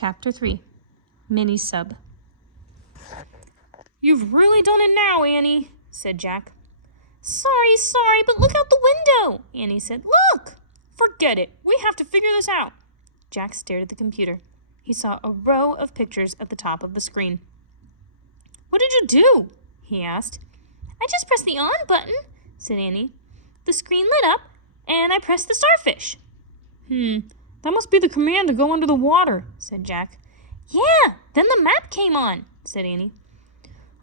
Chapter 3, Mini Sub. "You've really done it now, Annie," said Jack. Sorry, but look out the window," Annie said. "Look!" "Forget it. We have to figure this out." Jack stared at the computer. He saw a row of pictures at the top of the screen. "What did you do?" he asked. "I just pressed the on button," said Annie. "The screen lit up, and I pressed the starfish." That must be the command to go under the water," said Jack. "Yeah, then the map came on," said Annie.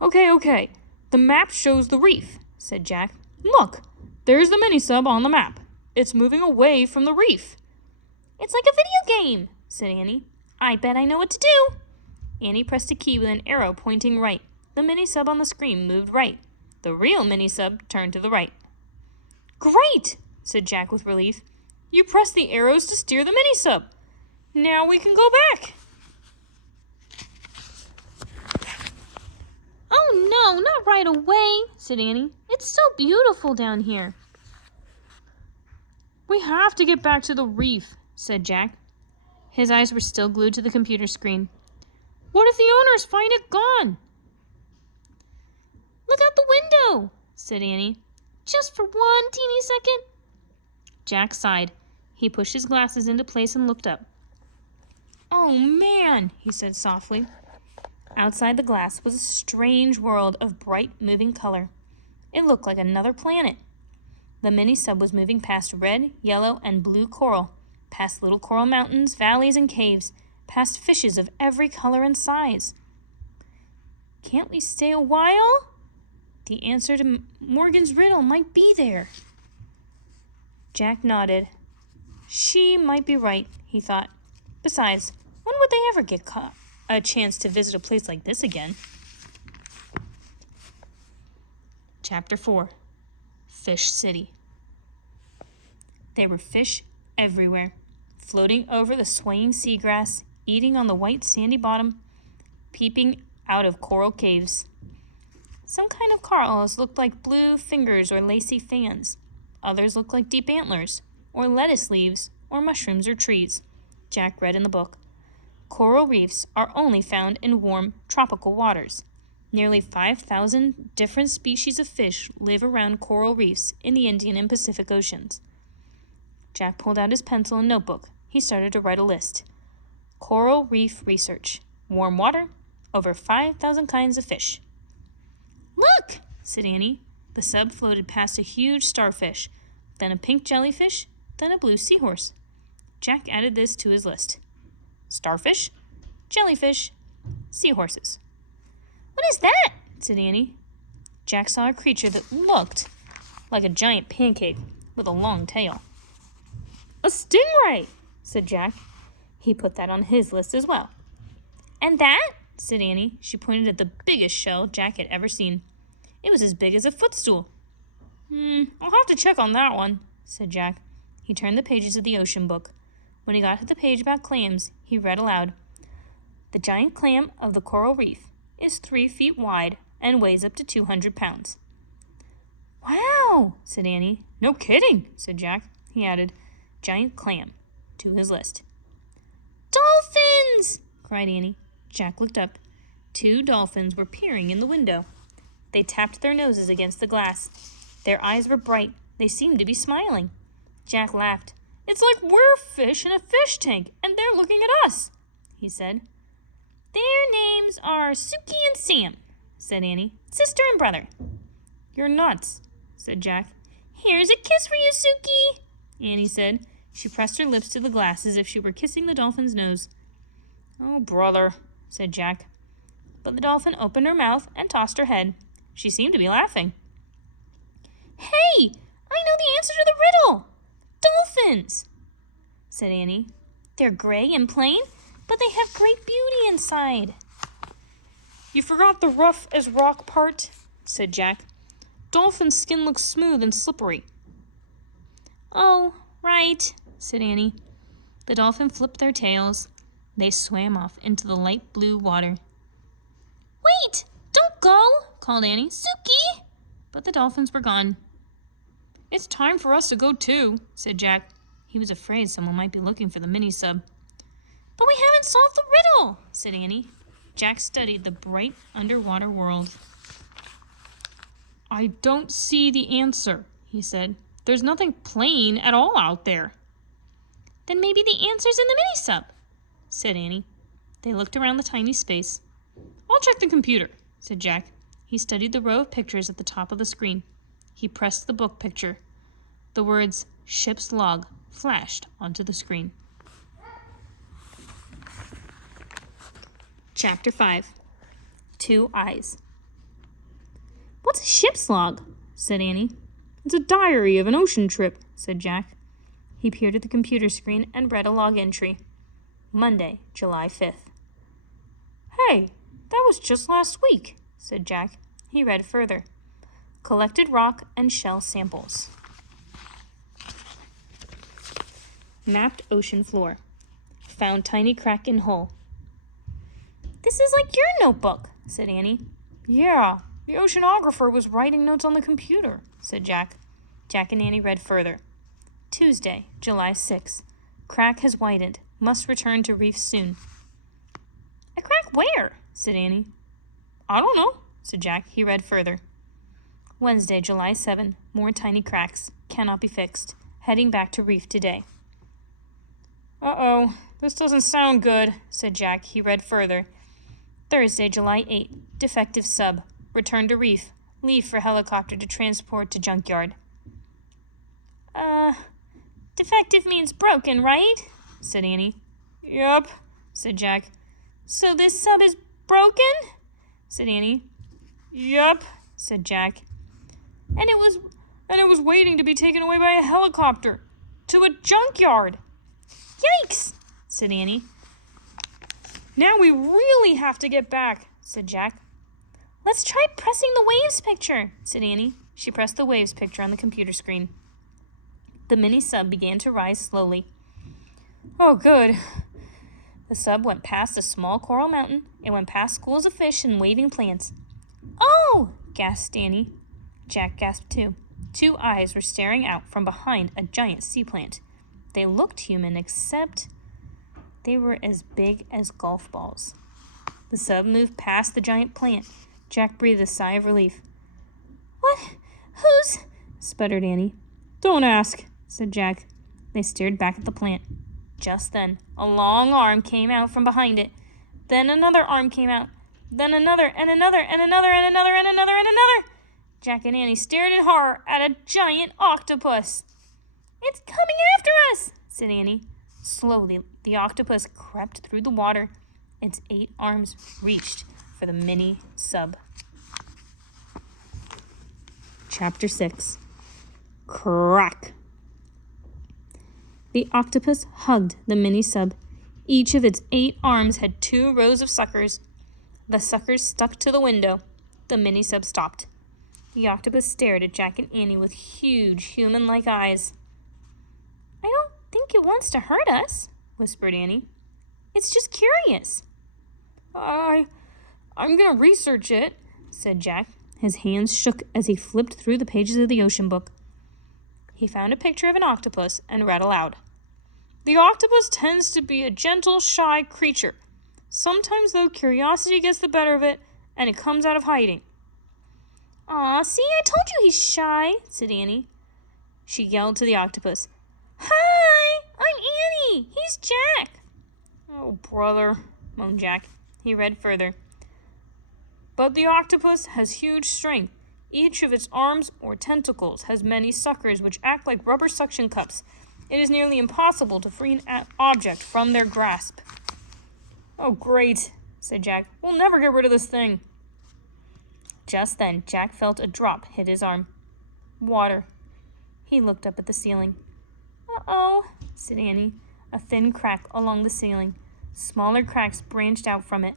Okay. The map shows the reef," said Jack. "Look, there's the mini-sub on the map. It's moving away from the reef." "It's like a video game," said Annie. "I bet I know what to do." Annie pressed a key with an arrow pointing right. The mini-sub on the screen moved right. The real mini-sub turned to the right. "Great," said Jack with relief. "You pressed the arrows to steer the mini-sub. Now we can go back." "Oh no, not right away," said Annie. "It's so beautiful down here." "We have to get back to the reef," said Jack. His eyes were still glued to the computer screen. "What if the owners find it gone?" "Look out the window," said Annie. "Just for one teeny second." Jack sighed. He pushed his glasses into place and looked up. "Oh man," he said softly. Outside the glass was a strange world of bright moving color. It looked like another planet. The mini-sub was moving past red, yellow, and blue coral, past little coral mountains, valleys, and caves, past fishes of every color and size. "Can't we stay a while?" The answer to Morgan's riddle might be there. Jack nodded. She might be right, he thought. Besides, when would they ever get a chance to visit a place like this again? Chapter 4, Fish City. There were fish everywhere, floating over the swaying seagrass, eating on the white sandy bottom, peeping out of coral caves. Some kind of corals looked like blue fingers or lacy fans. Others looked like deep antlers, or lettuce leaves, or mushrooms or trees. Jack read in the book. Coral reefs are only found in warm, tropical waters. Nearly 5,000 different species of fish live around coral reefs in the Indian and Pacific Oceans. Jack pulled out his pencil and notebook. He started to write a list. Coral reef research. Warm water. Over 5,000 kinds of fish. "Look," said Annie. The sub floated past a huge starfish, then a pink jellyfish, then a blue seahorse. Jack added this to his list. Starfish, jellyfish, seahorses. "What is that?" said Annie. Jack saw a creature that looked like a giant pancake with a long tail. "A stingray," said Jack. He put that on his list as well. "And that?" said Annie. She pointed at the biggest shell Jack had ever seen. It was as big as a footstool. I'll have to check on that one," said Jack. He turned the pages of the ocean book. When he got to the page about clams, he read aloud. "The giant clam of the coral reef is 3 feet wide and weighs up to 200 pounds. "Wow," said Annie. "No kidding," said Jack. He added, "giant clam," to his list. "Dolphins!" cried Annie. Jack looked up. 2 dolphins were peering in the window. They tapped their noses against the glass. Their eyes were bright. They seemed to be smiling. Jack laughed. "It's like we're fish in a fish tank, and they're looking at us," he said. "Their names are Suki and Sam," said Annie. "Sister and brother." "You're nuts," said Jack. "Here's a kiss for you, Suki," Annie said. She pressed her lips to the glass as if she were kissing the dolphin's nose. "Oh, brother," said Jack. But the dolphin opened her mouth and tossed her head. She seemed to be laughing. "Hey, I know the answer to the riddle! Dolphins!" said Annie. "They're gray and plain, but they have great beauty inside." "You forgot the rough as rock part," said Jack. "Dolphin's skin looks smooth and slippery." "Oh, right," said Annie. The dolphin flipped their tails. They swam off into the light blue water. "Wait! Don't go!" called Annie. "Suki!" But the dolphins were gone. "It's time for us to go too," said Jack. He was afraid someone might be looking for the mini-sub. But we haven't solved the riddle, said Annie. Jack studied the bright underwater world. I don't see the answer, he said. There's nothing plain at all out there. Then maybe the answer's in the mini-sub, said Annie. They looked around the tiny space. I'll check the computer, said Jack. He studied the row of pictures at the top of the screen. He pressed the book picture. The words ship's log flashed onto the screen. Chapter 5. 2 Eyes. What's a ship's log? Said Annie. It's a diary of an ocean trip, said Jack. He peered at the computer screen and read a log entry. Monday, July 5th. Hey, that was just last week, said Jack. He read further. Collected rock and shell samples. Mapped ocean floor. Found tiny crack in hull. This is like your notebook, said Annie. Yeah, the oceanographer was writing notes on the computer, said Jack. Jack and Annie read further. Tuesday, July 6th. Crack has widened. Must return to reef soon. A crack where? Said Annie. I don't know, said Jack. He read further. Wednesday, July 7. More tiny cracks. Cannot be fixed. Heading back to reef today. Uh-oh, this doesn't sound good, said Jack. He read further. Thursday, July 8. Defective sub. Return to reef. Leave for helicopter to transport to junkyard. Defective means broken, right? Said Annie. Yup, said Jack. So this sub is broken? Said Annie. Yup, said Jack. And it was waiting to be taken away by a helicopter to a junkyard. Yikes, said Annie. Now we really have to get back, said Jack. Let's try pressing the waves picture, said Annie. She pressed the waves picture on the computer screen. The mini sub began to rise slowly. Oh, good. The sub went past a small coral mountain. It went past schools of fish and waving plants. Oh, gasped Annie. Jack gasped too. 2 eyes were staring out from behind a giant sea plant. They looked human, except they were as big as golf balls. The sub moved past the giant plant. Jack breathed a sigh of relief. What? Who's? Sputtered Annie. Don't ask, said Jack. They stared back at the plant. Just then, a long arm came out from behind it. Then another arm came out. Then another, and another, and another, and another, and another, and another. Jack and Annie stared in horror at a giant octopus. It's coming after us, said Annie. Slowly, the octopus crept through the water. Its 8 arms reached for the mini sub. Chapter 6. Crack. The octopus hugged the mini sub. Each of its 8 arms had 2 rows of suckers. The suckers stuck to the window. The mini sub stopped. The octopus stared at Jack and Annie with huge human-like eyes. I don't think it wants to hurt us, whispered Annie. It's just curious. I'm going to research it, said Jack. His hands shook as he flipped through the pages of the ocean book. He found a picture of an octopus and read aloud. The octopus tends to be a gentle, shy creature. Sometimes, though, curiosity gets the better of it, and it comes out of hiding. Aw, see, I told you he's shy, said Annie. She yelled to the octopus. Hi, I'm Annie. He's Jack. Oh, brother, moaned Jack. He read further. But the octopus has huge strength. Each of its arms or tentacles has many suckers which act like rubber suction cups. It is nearly impossible to free an object from their grasp. Oh, great, said Jack. We'll never get rid of this thing. Just then, Jack felt a drop hit his arm. Water. He looked up at the ceiling. Uh-oh, said Annie. A thin crack along the ceiling. Smaller cracks branched out from it.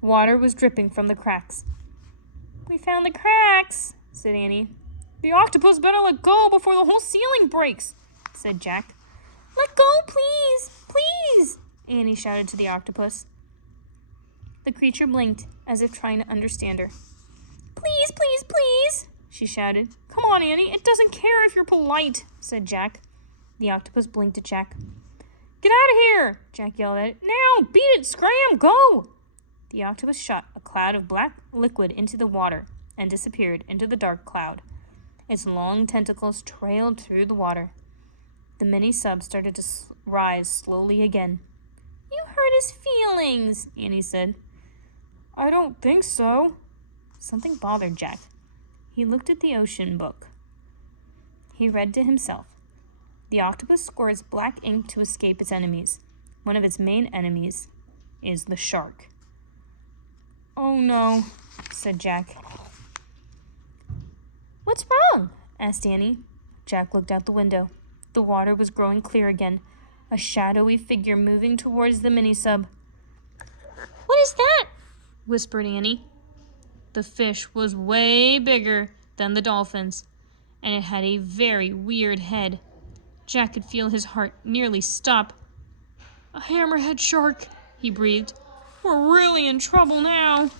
Water was dripping from the cracks. We found the cracks, said Annie. The octopus better let go before the whole ceiling breaks, said Jack. Let go, please, please, Annie shouted to the octopus. The creature blinked, as if trying to understand her. Please, please, please, she shouted. Come on, Annie, it doesn't care if you're polite, said Jack. The octopus blinked at Jack. Get out of here, Jack yelled at it. Now, on, beat it, scram, go! The octopus shot a cloud of black liquid into the water and disappeared into the dark cloud. Its long tentacles trailed through the water. The mini-sub started to rise slowly again. You hurt his feelings, Annie said. I don't think so. Something bothered Jack. He looked at the ocean book. He read to himself. The octopus squirts black ink to escape its enemies. One of its main enemies is the shark. Oh no, said Jack. What's wrong? Asked Annie. Jack looked out the window. The water was growing clear again, a shadowy figure moving towards the mini-sub. What is that? Whispered Annie. The fish was way bigger than the dolphins, and it had a very weird head. Jack could feel his heart nearly stop. A hammerhead shark, he breathed. We're really in trouble now.